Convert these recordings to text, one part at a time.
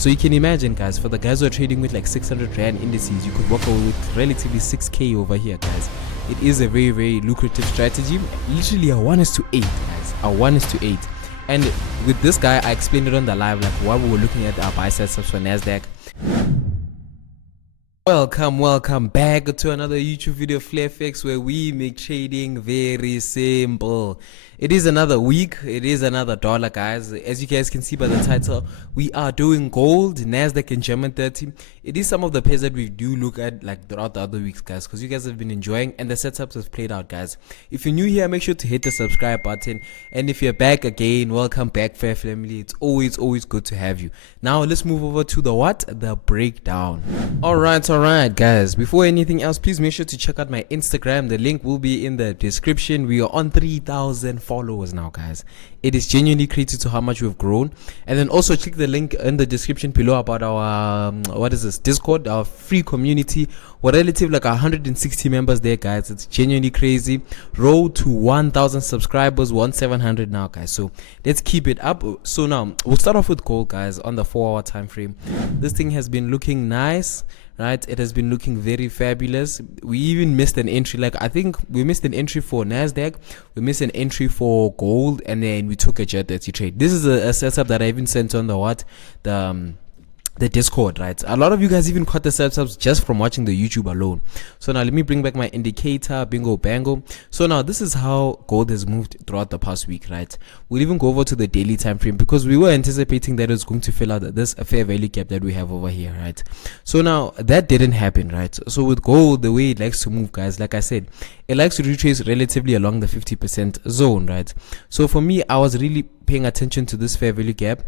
So you can imagine, guys, for the guys who are trading with like 600 rand indices, you could walk away with relatively 6k over here, guys. It is a very, very lucrative strategy. Literally a 1:8, guys, a 1:8. And with this guy, I explained it on the live, like while we were looking at our buy setups for NASDAQ. Welcome back to another YouTube video, FlareFX, where we make trading very simple. It is another week, it is another dollar, guys. As you guys can see by the title, we are doing gold, NASDAQ, and GER30. It is some of the pairs that we do look at like throughout the other weeks, guys, because you guys have been enjoying and the setups have played out, guys. If you're new here, make sure to hit the subscribe button, and if you're back again, welcome back, Fair Family. It's always good to have you. Now let's move over to the breakdown. Alright, guys, before anything else, please make sure to check out my Instagram. The link will be in the description. We are on 3,000 followers now, guys. It is genuinely crazy to how much we've grown. And then also check the link in the description below about our Discord, our free community. We're relative like 160 members there, guys. It's genuinely crazy. Road to 1,000 subscribers, 1,700 now, guys. So let's keep it up. So now we'll start off with gold, guys, on the 4-hour time frame. This thing has been looking nice, right? It has been looking very fabulous. We even missed an entry. Like, I think we missed an entry for NASDAQ, we missed an entry for gold, and then we took a GER30 trade. This is a setup that I even sent on the Discord, right? A lot of you guys even caught the setups just from watching the YouTube alone. So now let me bring back my indicator, bingo bango. So now this is how gold has moved throughout the past week, right? We'll even go over to the daily time frame because we were anticipating that it was going to fill out this fair value gap that we have over here, right? So now that didn't happen, right? So with gold, the way it likes to move, guys, like I said, it likes to retrace relatively along the 50% zone, right? So for me, I was really paying attention to this fair value gap,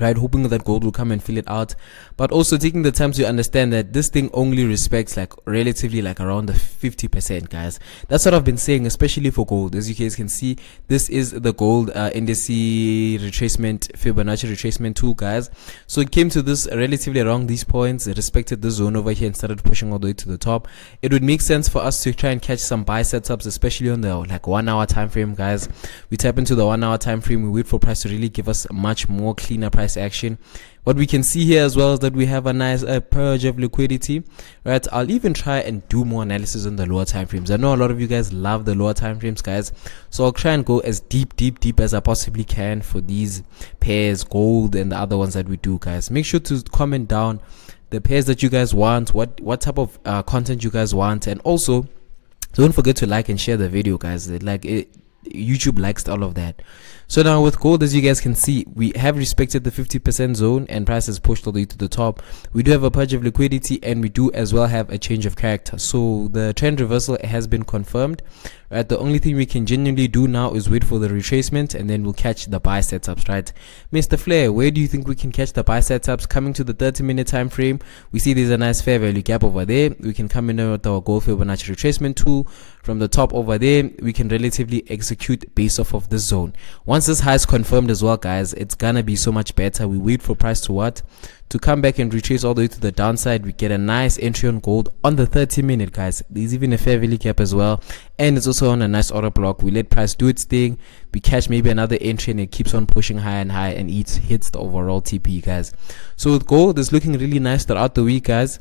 right, hoping that gold will come and fill it out, but also taking the time to understand that this thing only respects like relatively like around the 50%, guys. That's what I've been saying, especially for gold. As you guys can see, this is the gold indice retracement, Fibonacci retracement tool, guys. So it came to this relatively around these points, it respected the zone over here and started pushing all the way to the top. It would make sense for us to try and catch some buy setups, especially on the like 1-hour time frame, guys. We tap into the 1-hour time frame, we wait for price to really give us a much more cleaner price action. What we can see here as well is that we have a nice purge of liquidity, right? I'll even try and do more analysis on the lower time frames. I know a lot of you guys love the lower time frames, guys, so I'll try and go as deep as I possibly can for these pairs, gold and the other ones that we do, guys. Make sure to comment down the pairs that you guys want, what type of content you guys want, and also don't forget to like and share the video, guys. Like it, YouTube likes all of that. So now with gold, as you guys can see, we have respected the 50% zone and price has pushed all the way to the top. We do have a purge of liquidity and we do as well have a change of character. So the trend reversal has been confirmed, right? The only thing we can genuinely do now is wait for the retracement and then we'll catch the buy setups, right? Mr. Flair, where do you think we can catch the buy setups? Coming to the 30-minute time frame, we see there's a nice fair value gap over there. We can come in with our gold Fibonacci retracement tool from the top over there. We can relatively execute based off of this zone. Once this high is confirmed as well, guys, it's gonna be so much better. We wait for price to come back and retrace all the way to the downside. We get a nice entry on gold on the 30-minute, guys. There's even a fair value gap as well, and it's also on a nice order block. We let price do its thing, we catch maybe another entry and it keeps on pushing high and high and hits the overall TP, guys. So with gold, it's looking really nice throughout the week, guys.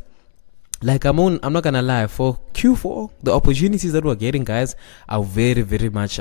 Like I'm not gonna lie, for Q4 the opportunities that we're getting, guys, are very much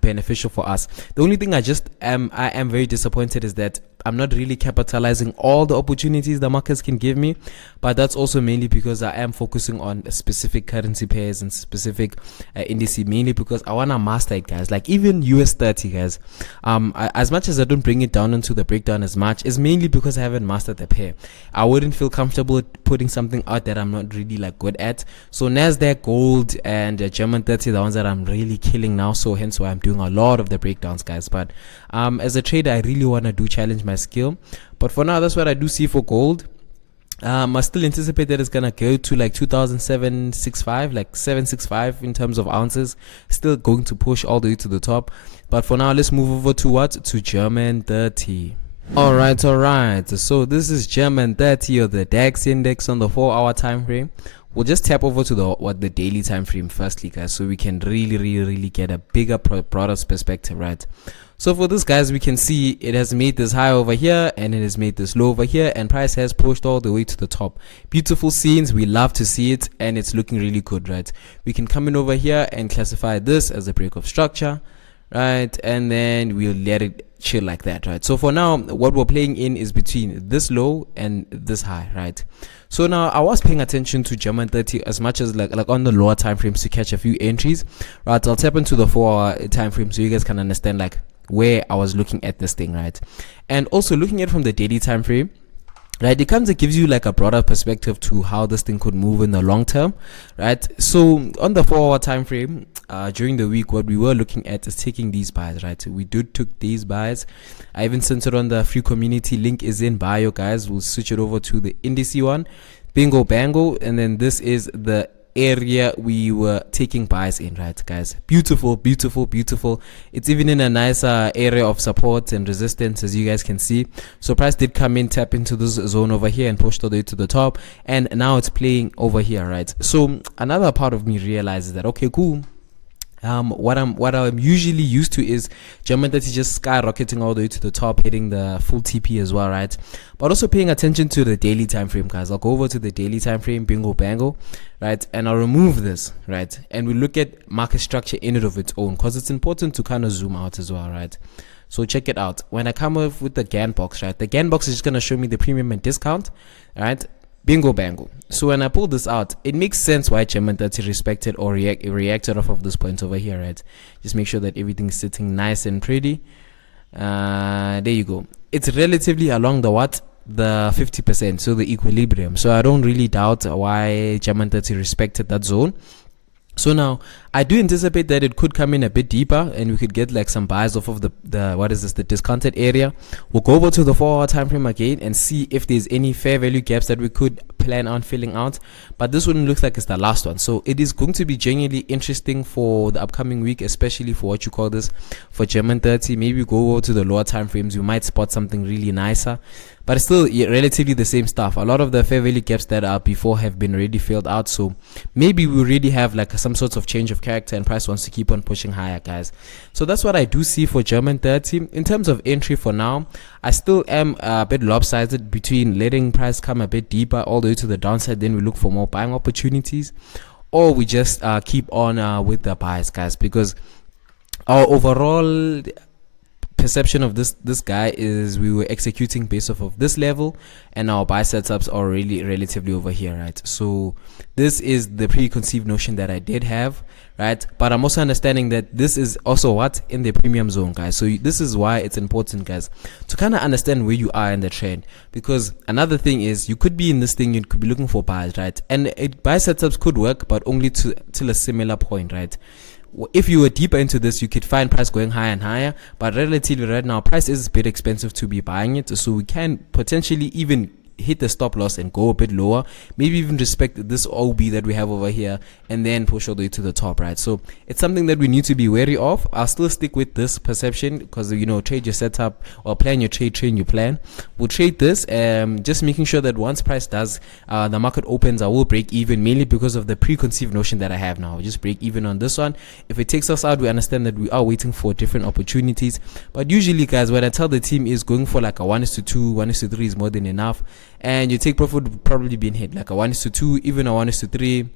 beneficial for us. The only thing I am very disappointed is that I'm not really capitalizing all the opportunities the markets can give me, but that's also mainly because I am focusing on specific currency pairs and specific indices, mainly because I want to master it, guys. Like even US30, guys, as much as I don't bring it down into the breakdown as much, is mainly because I haven't mastered the pair. I wouldn't feel comfortable putting something out that I'm not really like good at. So NASDAQ, gold, and GER30, the ones that I'm really killing now, so hence why I'm doing a lot of the breakdowns, guys. But as a trader, I really want to challenge my skill, but for now that's what I do see for gold. I still anticipate that it's gonna go to like 2,765, like 765 in terms of ounces, still going to push all the way to the top. But for now, let's move over to GER30. Alright, so this is GER30, or the DAX index on the 4-hour time frame. We'll just tap over to the daily time frame firstly, guys, so we can really get a bigger broader perspective, right? So for this, guys, we can see it has made this high over here and it has made this low over here, and price has pushed all the way to the top. Beautiful scenes, we love to see it, and it's looking really good, right? We can come in over here and classify this as a break of structure, right? And then we'll let it chill like that, right? So for now, what we're playing in is between this low and this high, right? So now I was paying attention to GER30 as much as like on the lower time frames to catch a few entries, right? I'll tap into the 4-hour time frame so you guys can understand like where I was looking at this thing, right? And also looking at it from the daily time frame, right, it gives you like a broader perspective to how this thing could move in the long term, right? So on the 4-hour time frame, during the week, what we were looking at is taking these buys, right? We took these buys. I even sent it on the free community, link is in bio, guys. We'll switch it over to the indice one, bingo bango, and then this is the area we were taking buys in, right, guys? Beautiful, beautiful, beautiful. It's even in a nice area of support and resistance, as you guys can see. So price did come in, tap into this zone over here and pushed all the way to the top, and now it's playing over here, right? So another part of me realizes that, okay, cool, what I'm usually used to is GER30 just skyrocketing all the way to the top, hitting the full TP as well, right? But also paying attention to the daily time frame, guys. I'll go over to the daily time frame, bingo bango, right? And I'll remove this, right? And we look at market structure in and of its own, because it's important to kind of zoom out as well, right? So check it out. When I come up with the GAN box, right, the GAN box is just going to show me the premium and discount, right? Bingo bango. So when I pull this out, it makes sense why GER30 respected or reacted off of this point over here, right? Just make sure that everything's sitting nice and pretty. There you go. It's relatively along the what? The 50%, so the equilibrium. So I don't really doubt why GER30 respected that zone. So now I do anticipate that it could come in a bit deeper and we could get like some buys off of the discounted area. We'll go over to the 4-hour time frame again and see if there's any fair value gaps that we could plan on filling out, but this one looks like it's the last one. So it is going to be genuinely interesting for the upcoming week, especially for what you call this, for GER30. Maybe go over to the lower time frames, you might spot something really nicer, but it's still relatively the same stuff. A lot of the fair value gaps that are before have been already filled out, so maybe we already have like some sort of change of character and price wants to keep on pushing higher, guys. So that's what I do see for GER30. In terms of entry for now, I still am a bit lopsided between letting price come a bit deeper all the way to the downside, then we look for more buying opportunities, or we just keep on with the buys, guys, because our overall perception of this guy is we were executing based off of this level, and our buy setups are really relatively over here, right? So this is the preconceived notion that I did have, right? But I'm also understanding that this is also what in the premium zone, guys. So this is why it's important, guys, to kind of understand where you are in the trend, because another thing is you could be in this thing, you could be looking for buys, right? And buy setups could work, but only till a similar point, right? If you were deeper into this, you could find price going higher and higher, but relatively right now price is a bit expensive to be buying it, so we can potentially even hit the stop loss and go a bit lower, maybe even respect this OB that we have over here and then push all the way to the top, right? So it's something that we need to be wary of. I'll still stick with this perception because, you know, trade your setup or plan your trade, train your plan. We'll trade this, just making sure that once price does, the market opens, I will break even, mainly because of the preconceived notion that I have now. I'll just break even on this one. If it takes us out, we understand that we are waiting for different opportunities, but usually, guys, what I tell the team is going for like a 1:2, 1:3 is more than enough, and your take profit would probably be hit like a 1:2, even a 1:3.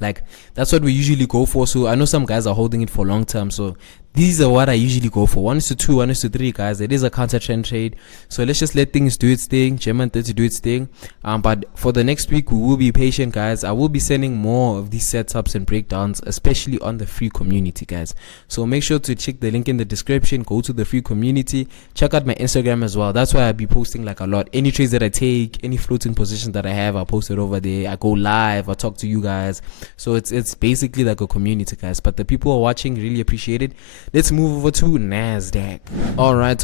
Like that's what we usually go for. So I know some guys are holding it for long term, so these are what I usually go for: 1:2, 1:3, guys. It is a counter trend trade, so let's just let things do its thing. GER30 do its thing. But for the next week, we will be patient, guys. I will be sending more of these setups and breakdowns, especially on the free community, guys. So make sure to check the link in the description. Go to the free community. Check out my Instagram as well. That's why I'll be posting like a lot. Any trades that I take, any floating positions that I have, I'll post it over there. I go live. I talk to you guys. So it's basically like a community, guys. But the people who are watching really appreciate it. Let's move over to NASDAQ. All right.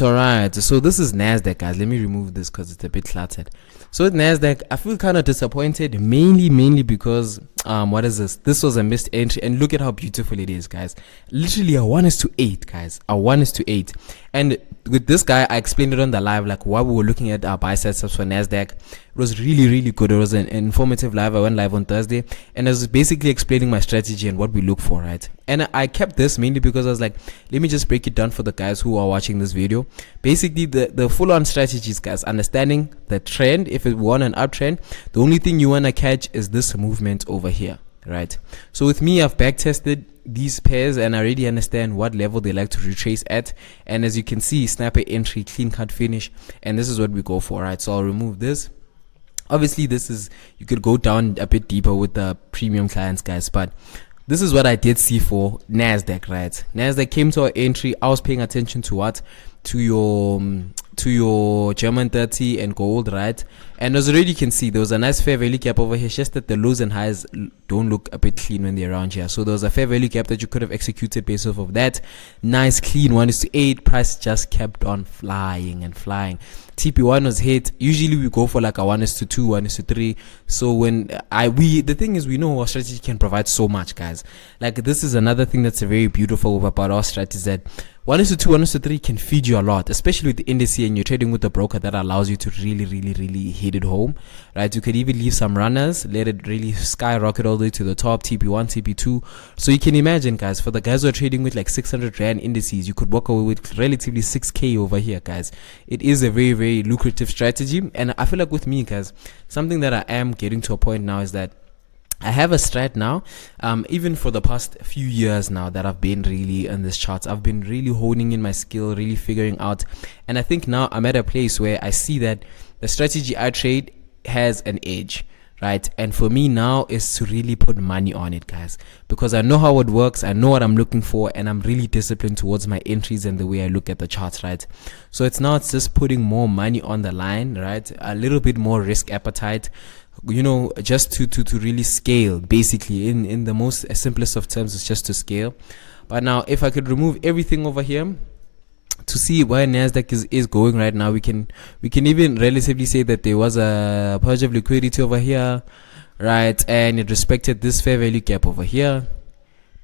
So this is NASDAQ, guys. Let me remove this because it's a bit cluttered. So with NASDAQ, I feel kind of disappointed, mainly because what is this? This was a missed entry, and look at how beautiful it is, guys. Literally a 1:8, guys. A 1:8. And with this guy, I explained it on the live, like while we were looking at our buy side subs for NASDAQ. It was really, really good. It was an informative live. I went live on Thursday, and I was basically explaining my strategy and what we look for, right? And I kept this mainly because I was like, let me just break it down for the guys who are watching this video. Basically, the full-on strategies, guys, understanding the trend. If it were on an uptrend, the only thing you want to catch is this movement over here, right? So with me, I've back tested these pairs and I already understand what level they like to retrace at. And as you can see, snapper entry, clean cut finish, and this is what we go for, right? So I'll remove this. Obviously, this is, you could go down a bit deeper with the premium clients, guys, but this is what I did see for NASDAQ, right? NASDAQ came to our entry. I was paying attention to what? To your GER30 and gold, right? And as already you can see, there was a nice fair value gap over here. It's just that the lows and highs don't look a bit clean when they're around here. So there was a fair value gap that you could have executed based off of that. Nice clean 1:8. Price just kept on flying and flying. TP1 was hit. Usually we go for like a 1:2, 1:3. So when the thing is, we know our strategy can provide so much, guys. Like this is another thing that's very beautiful about our strategy, is that 1:2, 1:3 can feed you a lot, especially with the indice and you're trading with a broker that allows you to really, really, really hit it home, right? You could even leave some runners, let it really skyrocket all the way to the top, TP1, TP2. So you can imagine, guys, for the guys who are trading with like 600 Rand indices, you could walk away with relatively 6K over here, guys. It is a very, very lucrative strategy. And I feel like with me, guys, something that I am getting to a point now is that I have a strat now, even for the past few years now that I've been really in this chart. I've been really honing in my skill, really figuring out. And I think now I'm at a place where I see that the strategy I trade has an edge, right? And for me now is to really put money on it, guys, because I know how it works. I know what I'm looking for, and I'm really disciplined towards my entries and the way I look at the charts, right? So it's just putting more money on the line, right? A little bit more risk appetite, you know, just to really scale. Basically, in the most simplest of terms, it's just to scale. But now if I could remove everything over here to see where NASDAQ is going right now, we can even relatively say that there was a purge of liquidity over here, right? And it respected this fair value gap over here.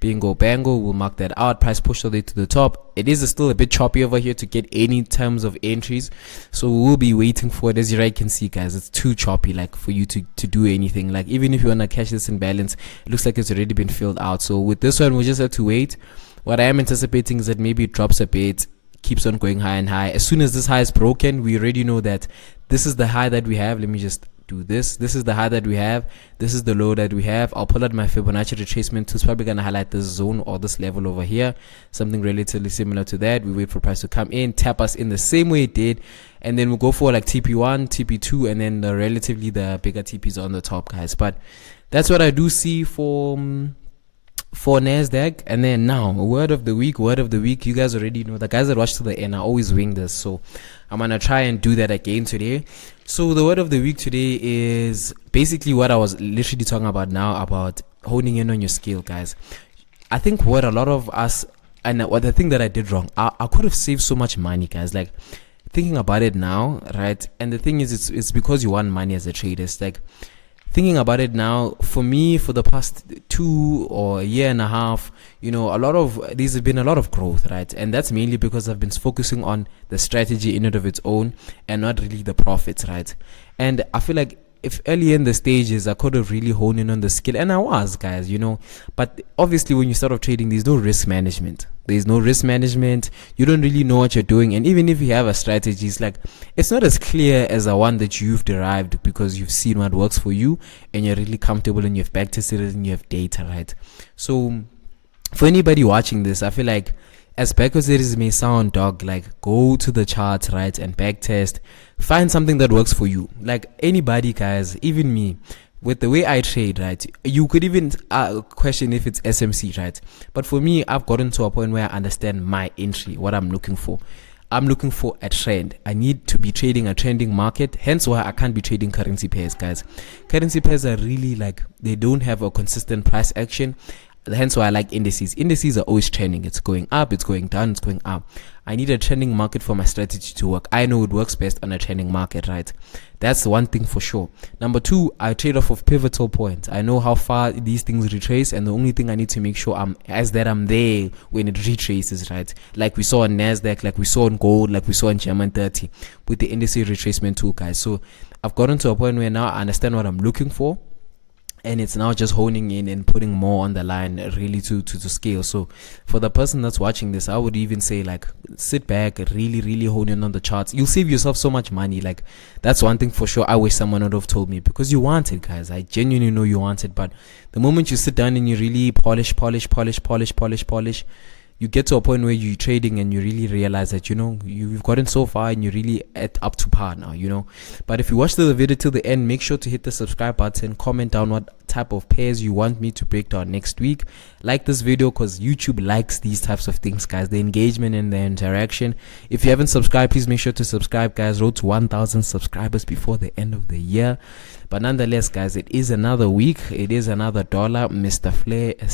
Bingo bango, we'll mark that out. Price pushed all the way to the top. It is still a bit choppy over here to get any terms of entries, so we'll be waiting for it. As you can see, guys, it's too choppy, like for you to do anything. Like even if you want to catch this in balance, it looks like it's already been filled out. So with this one, we just have to wait. What I am anticipating is that maybe it drops a bit, keeps on going high and high. As soon as this high is broken, we already know that this is the high that we have. Let me just do this. This is the high that we have. This is the low that we have. I'll pull out my Fibonacci retracement tool. It's probably going to highlight this zone or this level over here, something relatively similar to that. We wait for price to come in, tap us in the same way it did, and then we'll go for like TP1, TP2, and then the relatively the bigger TPs on the top, guys. But that's what I do see for NASDAQ. And then now, word of the week. You guys already know, the guys that watch to the end, I always wing this, so I'm gonna try and do that again today. So the word of the week today is basically what I was literally talking about now, about honing in on your skill, guys. I think what a lot of us, and what the thing that I did wrong, I could have saved so much money, guys. Like thinking about it now, right? And the thing is, it's because you want money as a trader. It's like, thinking about it now, for me, for the past 2 or a year and a half, you know, these have been a lot of growth, right? And that's mainly because I've been focusing on the strategy in and of its own and not really the profits, right? And I feel like if early in the stages I could have really honed in on the skill, and I was, guys, you know, but obviously when you start off trading, there's no risk management. You don't really know what you're doing, and even if you have a strategy, it's like it's not as clear as the one that you've derived, because you've seen what works for you and you're really comfortable and you've backtested it and you have data, right? So for anybody watching this, I feel like, as back as it may sound, dog, like go to the chart, right, and backtest, find something that works for you. Like anybody, guys, even me, with the way I trade, right, you could even question if it's SMC, right? But for me, I've gotten to a point where I understand my entry, what I'm looking for. I'm looking for a trend. I need to be trading a trending market, hence why I can't be trading currency pairs, guys. Currency pairs are really like, they don't have a consistent price action. hence why I like indices. Indices are always trending. It's going up, it's going down, it's going up. I need a trending market for my strategy to work. I know it works best on a trending market, right? That's one thing for sure. Number two, I trade off of pivotal points. I know how far these things retrace, and the only thing I need to make sure I'm there when it retraces, right? Like we saw on NASDAQ, like we saw on gold, like we saw in GER30 with the indices retracement tool, guys. So I've gotten to a point where now I understand what I'm looking for, and it's now just honing in and putting more on the line really to scale. So for the person that's watching this, I would even say, like, sit back, really hone in on the charts. You'll save yourself so much money. Like, that's one thing for sure I wish someone would have told me, because you want it, guys. I genuinely know you want it, but the moment you sit down and you really polish, you get to a point where you're trading and you really realize that, you've gotten so far and you're really up to par now, But if you watch the video till the end, make sure to hit the subscribe button, comment down what type of pairs you want me to break down next week. Like this video, because YouTube likes these types of things, guys, the engagement and the interaction. If you haven't subscribed, please make sure to subscribe, guys. Road to 1,000 subscribers before the end of the year. But nonetheless, guys, it is another week, it is another dollar. Mr. Flair is